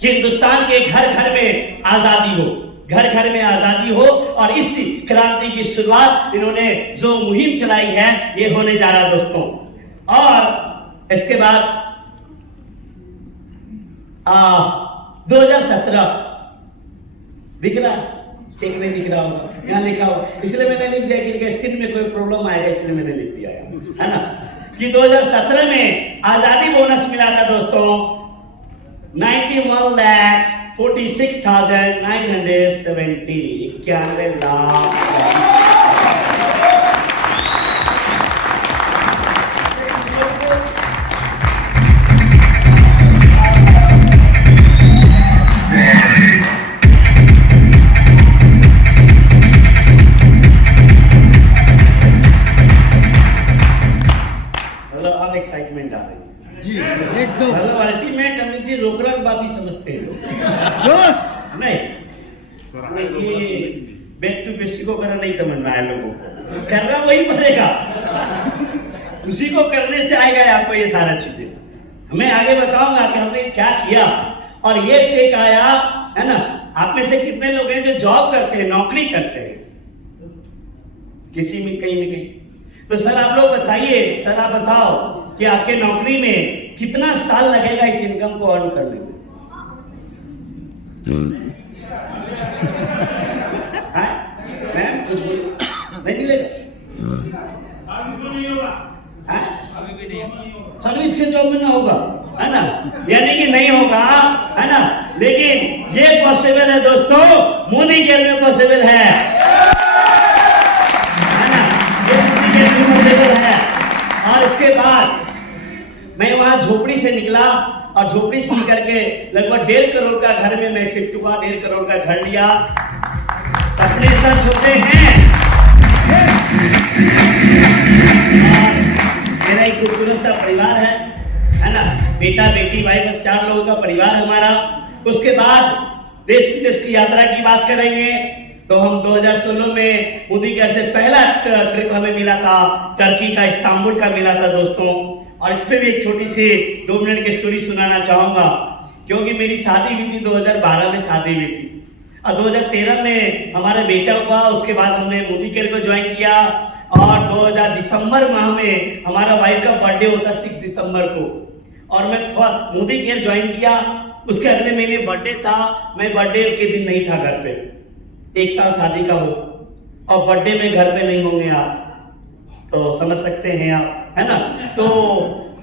कि हिंदुस्तान के घर घर में आजादी हो, घर घर में आजादी हो। और इस क्रांति की शुरुआत इन्होंने जो मुहिम चलाई है ये होने जा रहा दोस्तों। और इसके बाद 2017 दिख रहा, चेक नहीं दिख रहा होगा, यहाँ लिखा हुआ, इसलिए मैंने लिख दिया कि स्क्रीन में कोई प्रॉब्लम आएगा, इसलिए मैंने लिख दिया है ना, कि 2017 में आजादी बोनस मिला था दोस्तों 91,46,970, 91 लाख। एक्साइटमेंट आ रही है जी, एकदम मतलब अल्टीमेट अमित जी रोकरक बात ही समझते हैं जोश नहीं, ये बैक टू बेसिक को करना नहीं समझ में आया लोगों को, करना वही पड़ेगा, उसी को करने से आएगा आपको ये सारा चीजें। मैं आगे बताऊंगा कि हमने क्या किया। और ये चेक आया है ना, आप में से कितने लोग हैं जो जॉब करते हैं, नौकरी करते हैं किसी में कहीं ना कहीं, तो सर आप लोग बताइए, सर आप बताओ कि आपके नौकरी में कितना साल लगेगा इस इनकम को अर्न करने में? मैम कुछ नहीं मिलेगा, सर्विस के जॉब में ना होगा, है ना, यानी कि नहीं होगा, है ना, लेकिन ये पॉसिबल है दोस्तों, मोदी केयर में पॉसिबल है ना, ये मोदी केयर में पॉसिबल है। और इसके बाद मैं वहां झोपड़ी से निकला और झोपड़ी से निकल के लगभग 1.5 करोड़ का घर में मैं शिफ्ट हुआ, 1.5 करोड़ का घर लिया। सपने सच होते हैं। मेरा एक खूबसूरत सा परिवार है ना, बेटा बेटी भाई, बस 4 लोगों का परिवार हमारा। उसके बाद देश विदेश की यात्रा की बात करेंगे तो हम 2016 में मोदी केयर से पहला ट्रिप हमें मिला था, टर्की का, इस्तांबुल का मिला था दोस्तों। और इस पे भी एक छोटी सी 2 मिनट की स्टोरी सुनाना चाहूंगा, क्योंकि मेरी शादी हुई थी 2012 में शादी हुई थी और 2013 में हमारा बेटा हुआ। उसके बाद हमने मोदी केयर को ज्वाइन किया और 2000 दिसंबर माह में हमारा वाइफ का बर्थडे होता 6 दिसंबर को, और मैं मोदी केयर ज्वाइन किया। उसके अगले महीने बर्थडे था, मैं बर्थडे के दिन नहीं था घर पे, 1 साल शादी का हो और बर्थडे में घर पे नहीं होंगे आप, तो समझ सकते हैं आप, है ना। तो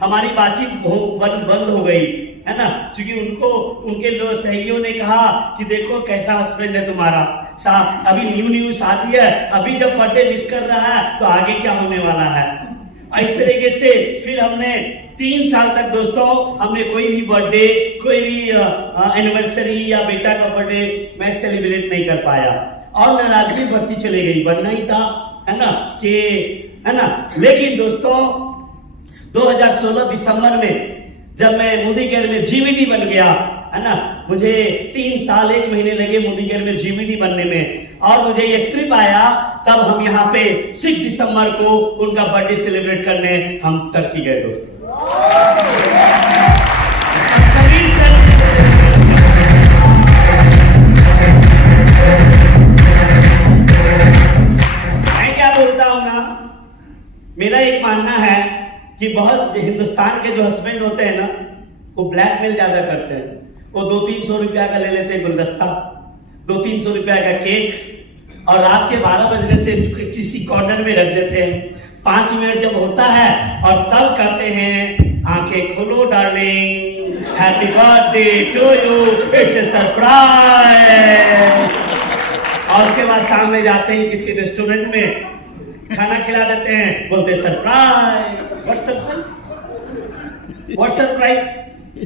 हमारी बातचीत बंद हो गई, है ना, क्योंकि उनके लोग सहयोगियों ने कहा कि देखो कैसा हस्बैंड है तुम्हारा, अभी न्यू शादी है, अभी जब बर्थडे मिस कर रहा है तो आगे क्या होने वाला है। और इस तरीके से फिर हमने 3 साल तक दोस्तों हमने कोई भी बर्थडे, कोई भी एनिवर्सरी या बेटा का बर्थडे मैं सेलिब्रेट नहीं कर पाया और नाराजगी बढ़ती चली गई, बढ़ना ही था, है ना, कि है ना। लेकिन दोस्तों 2016 दिसंबर में जब मैं मोदी केयर में जीवीडी बन गया, है ना, मुझे 3 साल 1 महीने लगे मोदी केयर में जीवीडी बनने में, और मुझे ये ट्रिप आया, तब हम यहाँ पे 6 दिसंबर को उनका बर्थडे सेलिब्रेट करने हम टर्की गए दोस्तों। मैं क्या बोलता हूँ ना, मेरा एक मानना है कि बहुत हिंदुस्तान के जो हस्बैंड होते हैं ना, वो ब्लैकमेल ज्यादा करते हैं। वो 200-300 रुपया का ले लेते हैं गुलदस्ता, 200-300 रुपया का केक, और रात के 12 बजने से किसी कॉर्नर में रख देते हैं। 5 मिनट जब होता है और तब कहते हैं आंखें खोलो darling, happy birthday to you, it's a surprise. और उसके बाद सामने जाते हैं किसी रेस्टोरेंट में, खाना खिला देते हैं, बोलते सरप्राइज। What surprise?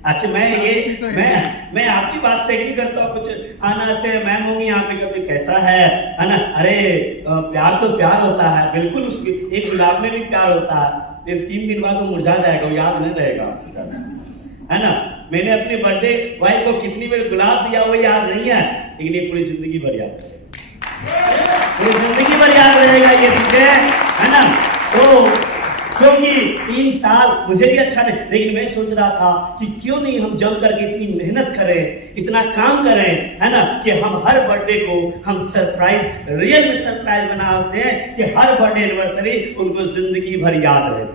अच्छा मैं आपकी बात से एग्री करता हूँ, कुछ आना से मैम होंगी यहाँ पे, कभी कैसा है ना, अरे प्यार तो प्यार होता है, बिल्कुल उसकी एक गुलाब में भी प्यार होता है, लेकिन 3 दिन बाद वो मुरझा जाएगा, वो याद नहीं रहेगा, है ना। मैंने अपने बर्थडे वाइफ को कितनी बार गुलाब दिया वो याद नहीं है, लेकिन ये पूरी जिंदगी भर याद रहेगा, पूरी जिंदगी भर याद रहेगा ये चीजें, है ना। तो क्योंकि 3 साल मुझे भी अच्छा नहीं, लेकिन मैं सोच रहा था कि क्यों नहीं हम जम करके इतनी मेहनत करें, इतना काम करें, है ना, कि हम हर बर्थडे को हम सरप्राइज, रियल में सरप्राइज बनाते हैं कि हर बर्थडे एनिवर्सरी उनको जिंदगी भर याद रहे।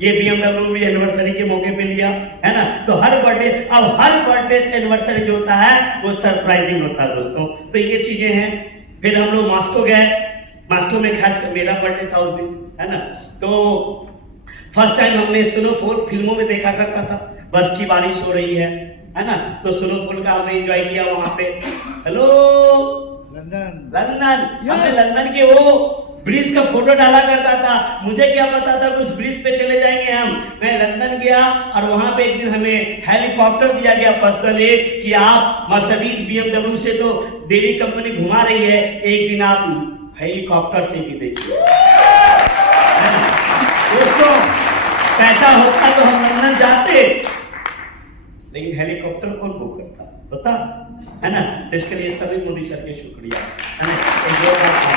ये BMW भी एनिवर्सरी के मौके पे लिया, है ना, तो हर बर्थडे, अब हर बर्थडे एनिवर्सरी जो होता है वो सरप्राइजिंग होता है दोस्तों। तो ये चीजें हैं। फिर हम लोग मॉस्को गए, मॉस्को में खास मेरा बर्थडे था उस दिन, है ना, तो फर्स्ट टाइम हमने स्नोफॉल फिल्मों में देखा करता था, बर्फ की बारिश हो रही है ना, तो स्नोफॉल का हमने एंजॉय किया वहां पे। हेलो लंदन, लंदन, हमने लंदन के वो ब्रिज का फोटो डाला करता था, मुझे क्या पता था कि उस ब्रिज पे चले जाएंगे हम। मैं लंदन गया और वहां पे एक दिन हमें हेलीकॉप्टर दिया गया पर्सनली कि आप मर्सिडीज BMW से तो डेली कंपनी घुमा रही है, एक दिन आप हेलीकॉप्टर से भी देखिए। दोस्तों पैसा होता तो हम लंदन जाते, लेकिन हेलीकॉप्टर कौन बुक करता, बता, है ना। इसके लिए सभी मोदी सर के शुक्रिया, है ना।